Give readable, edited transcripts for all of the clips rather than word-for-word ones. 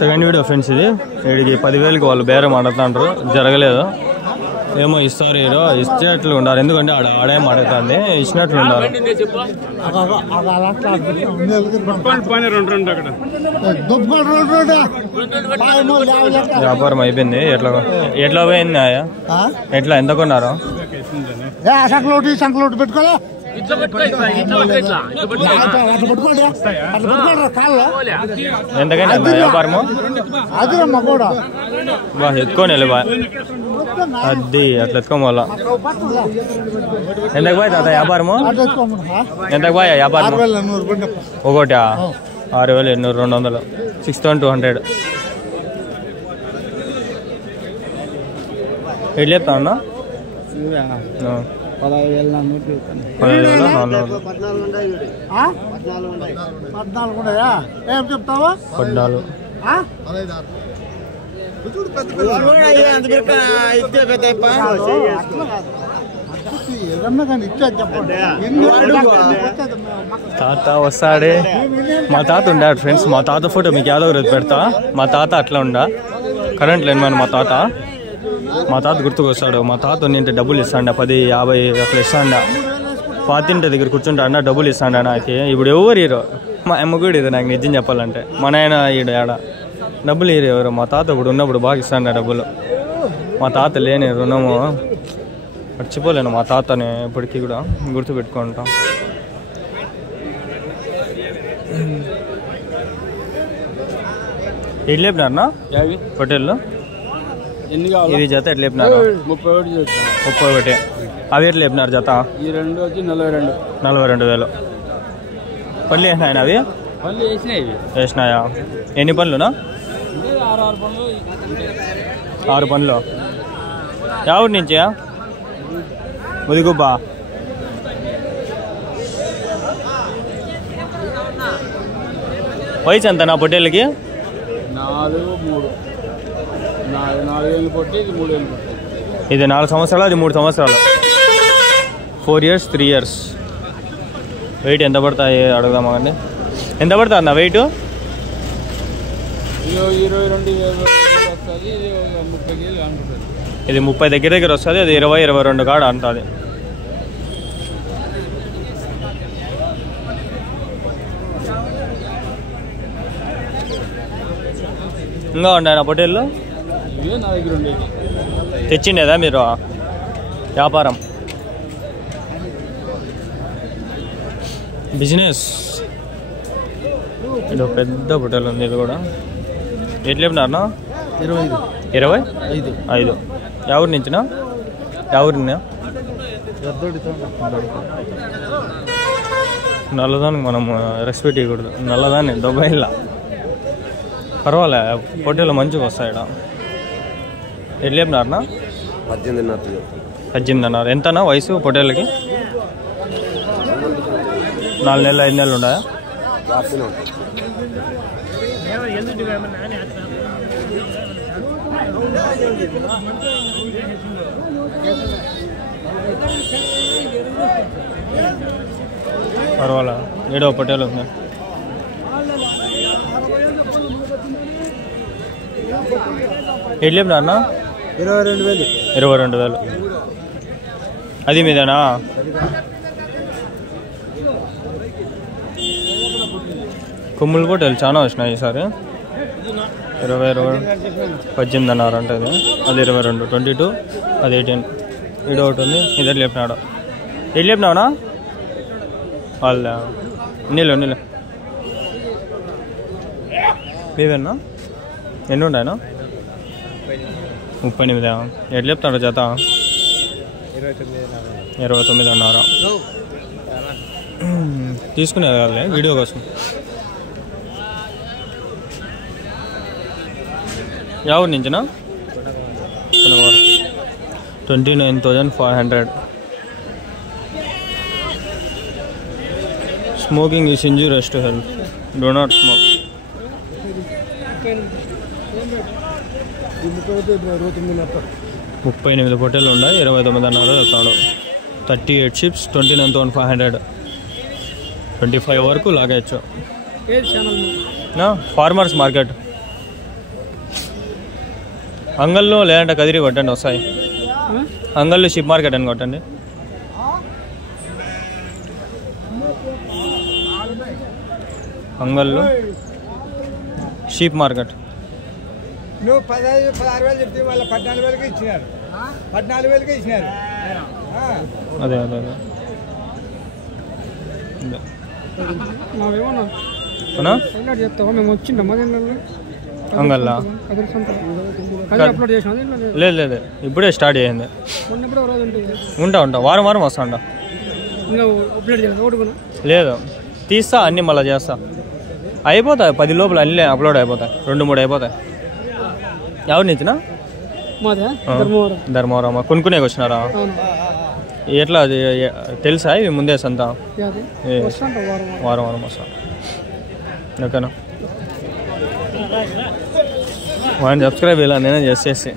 Second video friends. ఇది వీడికి 10,000కి వాళ్ళు బేరం ఆడుతుంటారు, జరగలేదు. ఏమో ఇస్తారు, హీరో ఇచ్చినట్లు ఉన్నారు. ఎందుకంటే ఆడేం అడుగుతుంది, ఇచ్చినట్లు ఉన్నారు. వ్యాపారం అయిపోయింది. ఎట్లా పోయింది? ఎట్లా ఎంత కొన్నారు? ఎంతకైనా వ్యాపారము బా ఎత్తుకోని బా అది అట్లా ఎత్తుకోమల్ల. ఎంతకు పోయి తాత వ్యాపారము? ఎంతకు పోయా వ్యాపారం? ఒకటి 6,800, 200, 6,200. ఎట్లా చెప్తా ఉన్నా? 15,400. 14,000. 14. తాత వస్తాడే. మా తాత ఉండాడు ఫ్రెండ్స్. మా తాత ఫోటో మీకు యాదో రోజు పెడతా. మా తాత అట్లా ఉండా, కరెంట్ లేని మన మా తాత గుర్తుకు వస్తాడు. మా తాత నింటే డబ్బులు ఇస్తాండ, 10, 50 అట్లా ఇస్తాండ. పాతింటి దగ్గర కూర్చుంటా అన్న డబ్బులు ఇస్తాండ నాకు. ఇప్పుడు ఎవరు హీరో? మా అమ్మ కూడా ఇది నాకు నిజం చెప్పాలంటే. మా నాయన ఈడ ఏడ డబ్బులు హీరో ఎవరు? మా తాత ఇప్పుడు ఉన్నప్పుడు బాగా ఇస్తాండ డబ్బులు. మా తాత లేని రుణము మర్చిపోలేను. మా తాతని ఇప్పటికీ కూడా గుర్తుపెట్టుకుంటాం. ఎట్లా లేపినారనా హోటల్లో? ఇది జత ఎట్లా లేపినారు? 31. అవి ఎట్లా లేపినారు జత? 42,000. పళ్ళు వేసినాయన అవి? వేసినాయా? ఎన్ని పనులునా? 6 పనులు. ఎవరి నుంచి? ముదిగుబ్బా. వయసు ఎంత నా పొట్టేళ్ళకి? 4 ఇది 4 సంవత్సరాలు, అది 3 సంవత్సరాలు. 4 years, 3 years. వెయిట్ ఎంత పడతాయి అడుగుదామా అండి? ఎంత పడుతుంది అన్న వెయిట్? 22,000 వస్తుంది. ఇది 30 దగ్గర వస్తుంది. అది 20-22 కాడ అంటుంది. ఇంకా ఉన్నాయి నా పొట్టేళ్ళు? తెచ్చిండేదా మీరు వ్యాపారం? బిజినెస్. ఇది పెద్ద పొట్టేలు ఉంది. ఇది కూడా ఎట్లా లేపినారనా? 25. ఎవరి నుంచినా? ఎవరినా? నల్లదానికి మనం రెస్పెక్ట్ ఇవ్వకూడదు. నల్లదాన్ని దుబాయ్లా పర్వాలే, పొట్టేలు మంచిగా వస్తాయి. ఎట్లా లేపినారనా? 18. ఎంతనా వయసు పొట్టేళ్ళకి? 4 నెలలు 5 నెలలు ఉన్నాయా? పర్వాలా. 7వ పొట్టేలు ఉంది. ఎట్లా లేపినారనా? 22,000. అది మీదేనా? కొమ్ములు పొట్టేలు చాలా వచ్చినాయి ఈసారి. 20, 18 అంటే అది 22, 22, అది 18. ఇది ఒకటి ఉంది. ఇద్దరు లేపినాడు. ఎట్లా లేపినావునా? వాళ్ళ నీళ్ళు మీవేనా? ఎన్ని ఉన్నాయనా? 38. ఎట్లా చెప్తాడు జత? 29. తీసుకునేది కాదులే, వీడియో కోసం. ఎవరి నుంచినా? 29,500. Smoking is injurious to health. Do not smoke. 38 పొట్టేలు ఉన్నాయి. 29 చెప్తాడు. 38 షిప్స్, 29,500. 25 వరకు లాగేయచ్చు. ఫార్మర్స్ మార్కెట్ అంగల్లో లేదంటే కదిరి కొట్టండి వస్తాయి. అంగల్లో షిప్ మార్కెట్ అని కొట్టండి. అంగల్లో షీప్ మార్కెట్. నువ్వు 16,000 చెప్తే వాళ్ళ 14,000కి ఇచ్చినారు. 14,000కి ఇచ్చినారు. అదే అదే అదే చెప్తావా? మేము వచ్చిండమ్మా అంగల్లా లేదు లేదు ఇప్పుడే స్టార్ట్ చేయండి. ఉంటా వారం వారం వస్తాండా. లేదు తీస్తా అన్నీ మళ్ళీ చేస్తా. అయిపోతాయి 10 లోపల అన్నీ అప్లోడ్ అయిపోతాయి. 2-3 అయిపోతాయి. ఎవరి నుంచినా? ధర్మవరం. కొనుక్కునేకి వచ్చినారా? ఎట్లా అది తెలుసా ఇవి ముందే సంత? వారం వారం వస్తా. ఓకేనా? 1 సబ్స్క్రైబ్ ఇలా నేనే చేసేసి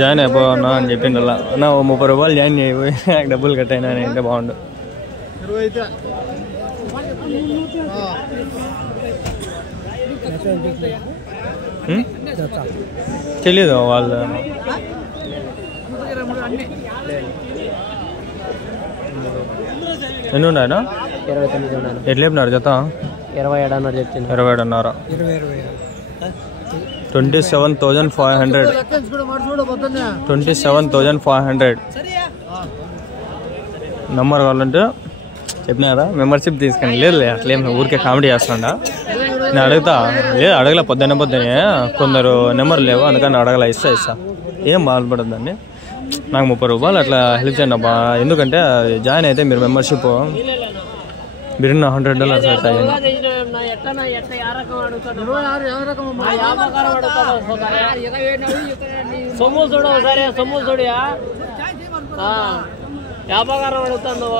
జాయిన్ అయిపోనా అని చెప్పిండు. అలా నా 30 రూపాయలు జాయిన్ అయిపోయి నాకు డబ్బులు కట్ అయినా అంటే బాగుండు. తెలీదు వాళ్ళు ఎన్ని ఉన్నాయనా? 29 ఎట్లా చెప్పినారు జత? 27 అన్నారు చెప్తాను. 27 అన్నారా? 27,500. 27,500 నంబర్ కావాలంటే చెప్పినారా? మెంబర్షిప్ తీసుకుని. లేదు అట్లేం ఊరికే కామెడీ చేస్తాడా. నేను అడుగుతా. లేదు అడగలే పొద్దున్నే కొందరు నెంబర్ లేవు అందుకని అడగల. ఇస్తా ఏం బాధపడద్దండి. నాకు 30 రూపాయలు అట్లా హెల్ప్ చేయండి అబ్బా. ఎందుకంటే జాయిన్ అయితే మీరు మెంబర్షిప్ మీరు $100 అవుతాయి. సొమ్ము చూడు సరే సొమ్ము చూడియా వ్యాపారం అడుగుతాను.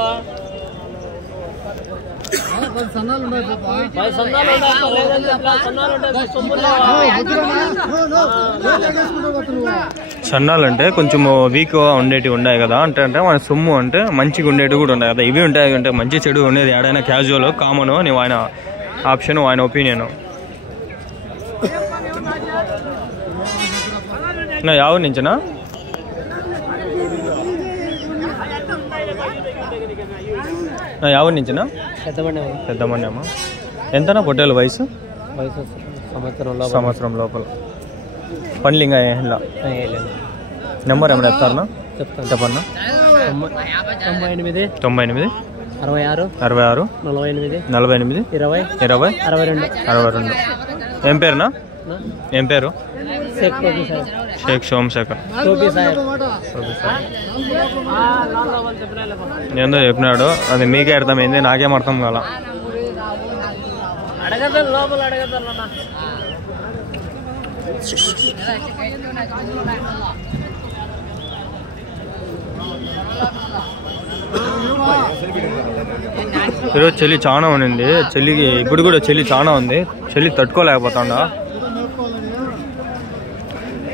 సన్నాలు అంటే కొంచెం వీక్ ఉండేటివి ఉన్నాయి కదా. అంటే మన సొమ్ము అంటే మంచిగా ఉండేటివి కూడా ఉన్నాయి కదా. ఇవి ఉంటాయి అంటే మంచి చెడు ఉండేది ఏడైనా క్యాజువల్ కామన్. నీవు ఆయన ఆప్షన్ ఆయన ఒపీనియన్. నా ఎవరి నుంచినా? ఎవరి నుంచినా? పెద్దమన్యమ్మా. ఎంతనా పొట్టేలు వయసు? సంవత్సరం లోపల. పనులు ఇంకా ఇలా నెంబర్ ఏమైనా చెప్తారన్నా? చెప్పన్నా. 98 98 66 66 48 20 62. 62. ఏం పేరునా? ఏం పేరు? షేక్ సోమశేఖర్. ఏందో చెప్పినాడు అది మీకే అర్థమైంది, నాకేం అర్థం కాల. ఈరోజు చలి చాలా ఉండింది. చలికి ఇప్పుడు కూడా చలి చాలా ఉంది. చలి తట్టుకోలేకపోతాడా.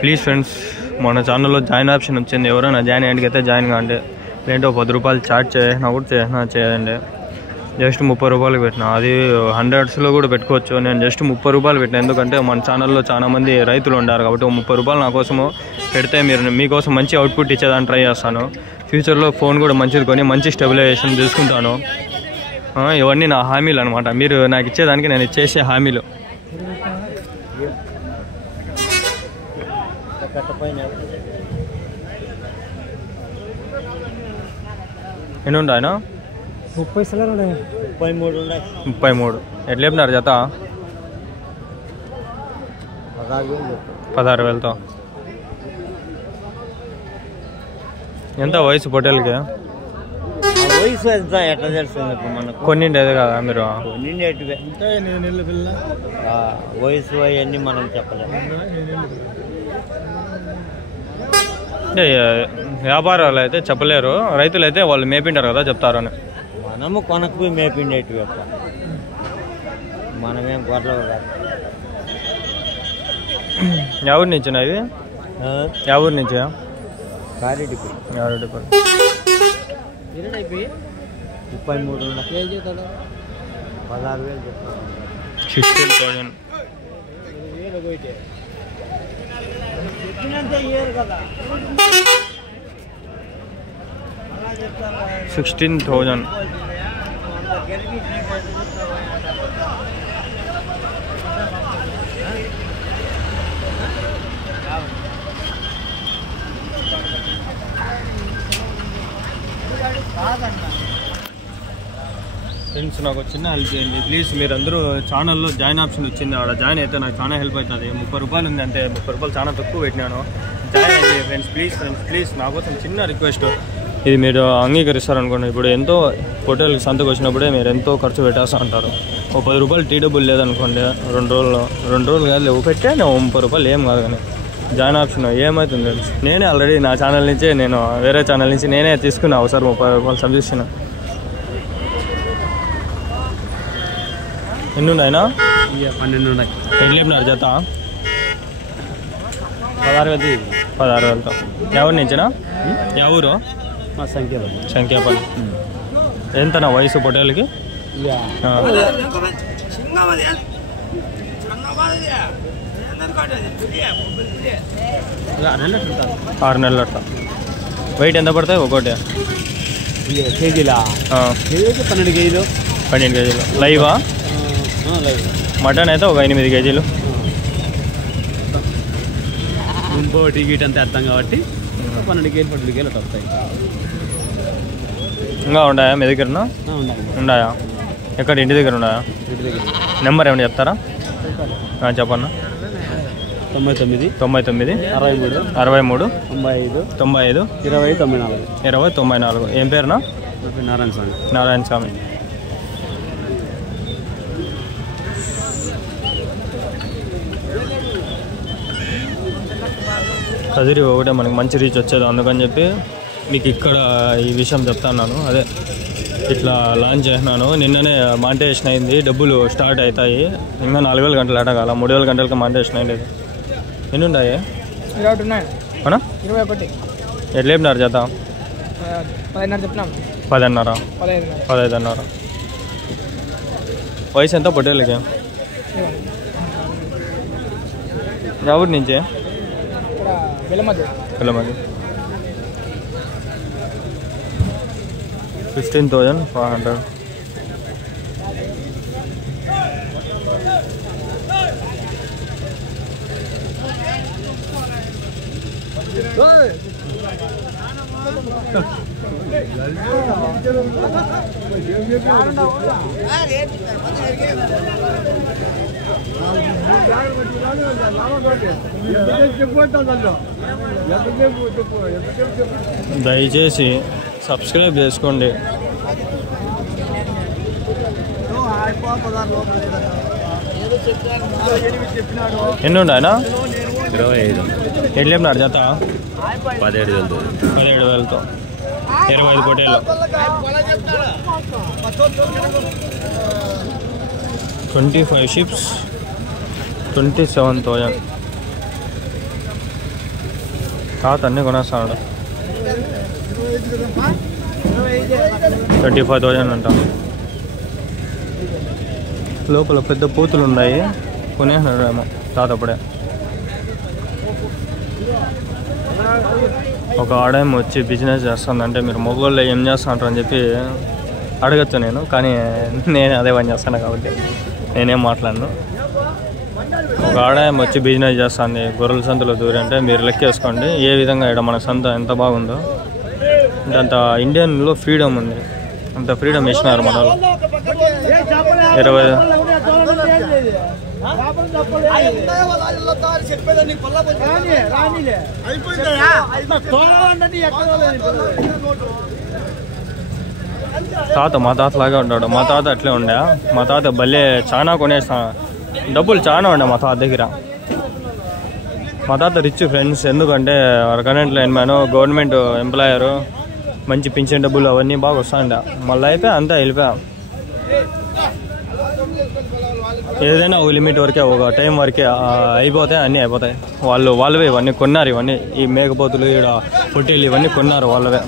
ప్లీజ్ ఫ్రెండ్స్ మన ఛానల్లో జాయిన్ ఆప్షన్ వచ్చింది. ఎవరైనా జాయిన్ అయ్యేందుకైతే జాయిన్ కాండి. లేదంటే 10 రూపాయలు చార్జ్ చేసినా కూడా చేయండి. జస్ట్ 30 రూపాయలు పెట్టినా. అది 100స్లో కూడా పెట్టుకోవచ్చు. నేను జస్ట్ 30 రూపాయలు పెట్టినా. ఎందుకంటే మన ఛానల్లో చాలా మంది రైతులు ఉన్నారు కాబట్టి 30 రూపాయలు నా కోసము పెడితే మీకోసం మంచి అవుట్పుట్ ఇచ్చేదాన్ని ట్రై చేస్తాను. ఫ్యూచర్లో ఫోన్ కూడా మంచిది కొని మంచి స్టెబిలైజేషన్ తీసుకుంటాను. ఇవన్నీ నా హామీలు అనమాట. మీరు నాకు ఇచ్చేదానికి నేను ఇచ్చేసే హామీలు. ఎన్ని ఉండే ఆయన? 33. ఎట్లా చెప్పినారు జత? 16,000తో. ఎంత వయసు పొట్టేలకి? వయసు ఎంత ఎట్లా తెలుస్తుంది మనకు? కొన్నిండేది కదా మీరు? వయసు అవన్నీ మనం చెప్పలేము. అంటే వ్యాపారాలు అయితే చెప్పలేరు, రైతులు అయితే వాళ్ళు మేపింటారు కదా చెప్తారు అని. మనము కొనకు మేపిండేటివి మనమేం గొర్రెలు కాదు. ఎవరి నుంచినా ఇవి? ఎవరి నుంచా? కారెడ్డిపల్లి. 33 16,000 16,000. $16,000. ఫ్రెండ్స్ నాకు చిన్న హెల్ప్ చేయండి ప్లీజ్. మీరందరూ ఛానల్లో జాయిన్ ఆప్షన్ వచ్చింది, ఆడ జాయిన్ అయితే నాకు చాలా హెల్ప్ అవుతుంది. ₹30 ఉంది అంతే, ₹30 చాలా తక్కువ పెట్టినాను. జాయిన్ అయ్యి ఫ్రెండ్స్ ప్లీజ్ నా కోసం చిన్న రిక్వెస్ట్. ఇది మీరు అంగీకరిస్తారనుకోండి. ఇప్పుడు ఎంతో హోటల్కి సంతకు వచ్చినప్పుడే మీరు ఎంతో ఖర్చు పెట్టేస్తా అంటారు. ఒక ₹10 టీ డబ్బులు లేదనుకోండి, 2 రోజులు కాదు లేవు పెట్టే ₹30 ఏం కాదు. కానీ జాయిన్ ఆప్షన్ ఏమవుతుంది ఫ్రెండ్స్, నేనే ఆల్రెడీ నా ఛానల్ నుంచే నేను వేరే ఛానల్ నుంచి నేనే తీసుకున్నా ఒకసారి ₹30 సబ్స్క్రిప్షన్. ఎన్ని ఉన్నాయినా? 12 ఉన్నాయి. ఎన్ని లేపినారు జత? 16,000తో. ఎవరి నుంచినా? ఎవరు? మా సంఖ్యాపల్లి. ఎంతనా వయసు పొట్టేళ్ళకి? 6 నెలలు అట్లా. వెయిట్ ఎంత పడతాయి ఒకటి? కేజీలా? 12 కేజీలు. 12 కేజీలు. లైవా? మటన్ అయితే ఒక 8 కేజీలు. ఇంకో టికెట్ అంతా అర్థం కాబట్టి 12 కేజీలు వస్తాయి. ఇంకా ఉన్నాయా మీ దగ్గర? ఉన్నాయా? ఎక్కడ? ఇంటి దగ్గర ఉన్నాయా? నెంబర్ ఏమైనా చెప్తారా? చెప్పన్నా. 99 63 95 20 94. ఏం పేరునా? నారాయణ స్వామి. కదిరి ఒకటే మనకి మంచి రీచ్ వచ్చేది, అందుకని చెప్పి మీకు ఇక్కడ ఈ విషయం చెప్తాను. అదే ఇట్లా లాంచ్ చేసినాను. నిన్ననే మానిటైజేషన్ అయింది, డబ్బులు స్టార్ట్ అవుతాయి. ఇంకా 4,000 గంటలు అడగాల, 3,000 గంటలకి మానిటైజేషన్ అయ్యేది. ఎన్ని ఉన్నాయి? 21 ఉన్నాయి. అవునా? 21. ఎట్లా చెప్పినారు జత? 10.5 చెప్పినాం. 10.5. 15.5. వయసు ఎంత పొట్టేళ్ళకి? ఎవరి నుంచి? వెలమది. 15,500. దయచేసి సబ్స్క్రైబ్ చేసుకోండి. ఎన్ని ఉన్నాయనా? 25. ఎట్లా చెప్పినారు జత? 17,000. 17,000తో 25 పొట్టేళ్ళు. 25 షిప్స్ 27,000. తాత అన్నీ కొనేస్తాడు. 25,000 అంట. లోపల పెద్ద పూతులు ఉన్నాయి, కొనేసినాడేమో తాత అప్పుడే. ఒక ఆడేమో వచ్చి బిజినెస్ చేస్తుంది అంటే మీరు మొగోళ్ళు ఏం చేస్తుంటారు అని చెప్పి అడగచ్చు నేను, కానీ నేను అదే పని చేస్తాను కాబట్టి నేనేం మాట్లాడను. ఒక ఆడేమో వచ్చి బిజినెస్ చేస్తుంది గొర్రెల సంతలో దూరి అంటే మీరు లెక్కేసుకోండి ఏ విధంగా ఇక్కడ మన సంత ఎంత బాగుందో. అంటే అంత ఇండియన్లో ఫ్రీడమ్ ఉంది, అంత ఫ్రీడమ్ ఇచ్చినారు మన వాళ్ళు. 20 తాత మా తాత లాగా ఉంటాడు. మా తాత అట్లే ఉండే. మా తాత భలే చాలా కొనేస్తా, డబ్బులు చాలా ఉండే మా తాత దగ్గర. మా తాత రిచ్ ఫ్రెండ్స్, ఎందుకంటే current line man, government employer, మంచి పింఛన్ డబ్బులు అవన్నీ బాగా వస్తాండే. మళ్ళీ అయిపోయా అంతా వెళ్ళిపోయా. ఏదైనా ఒక లిమిట్ వరకే, ఒక టైం వరకే అయిపోతాయి, అన్నీ అయిపోతాయి. వాళ్ళవే ఇవన్నీ కొన్నారు. ఇవన్నీ ఈ మేకపోతులు, ఇక్కడ పొట్టేళ్ళు ఇవన్నీ కొన్నారు వాళ్ళవే.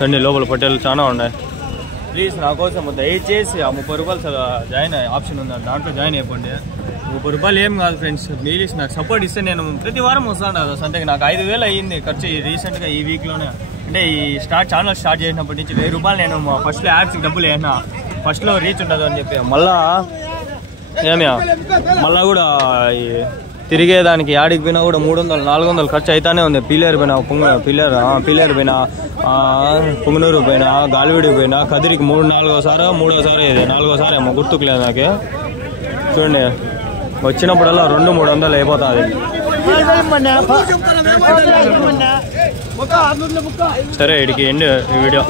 రండి లోపల పొట్టేళ్ళు చాలా ఉన్నాయి. ప్లీజ్ నా కోసం దయచేసి ఆ ₹30 జాయిన్ ఆప్షన్ ఉంది, దాంట్లో జాయిన్ అయిపోండి. రూపాయలు ఏం కాదు ఫ్రెండ్స్. ప్లీజ్ నాకు సపోర్ట్ ఇస్తే నేను ప్రతి వారం వస్తాను కదా సంతకి. నాకు 5,000 అయ్యింది ఖర్చు రీసెంట్గా ఈ వీక్లోనే. అంటే ఈ ఛానల్ స్టార్ట్ చేసినప్పటి నుంచి 1,000 రూపాయలు నేను ఫస్ట్లో యాడ్స్కి డబ్బులు వేసినా. ఫస్ట్లో రీచ్ ఉండదు అని చెప్పి మళ్ళా కూడా తిరిగేదానికి యాడికి పోయినా కూడా 300-400 ఖర్చు అవుతానే ఉంది. పిల్లర్ పోయినా పిల్లర్ పోయినా పుంగనూరు పోయినా గాలివీడికి పోయినా కదిరికి 3-4 ఇది 4 ఏమో గుర్తుకులేదు నాకే. చూడండి వచ్చినప్పుడల్లా 200-300 అయిపోతుంది. సరే ఇడికి ఎండ్ ఈ వీడియో.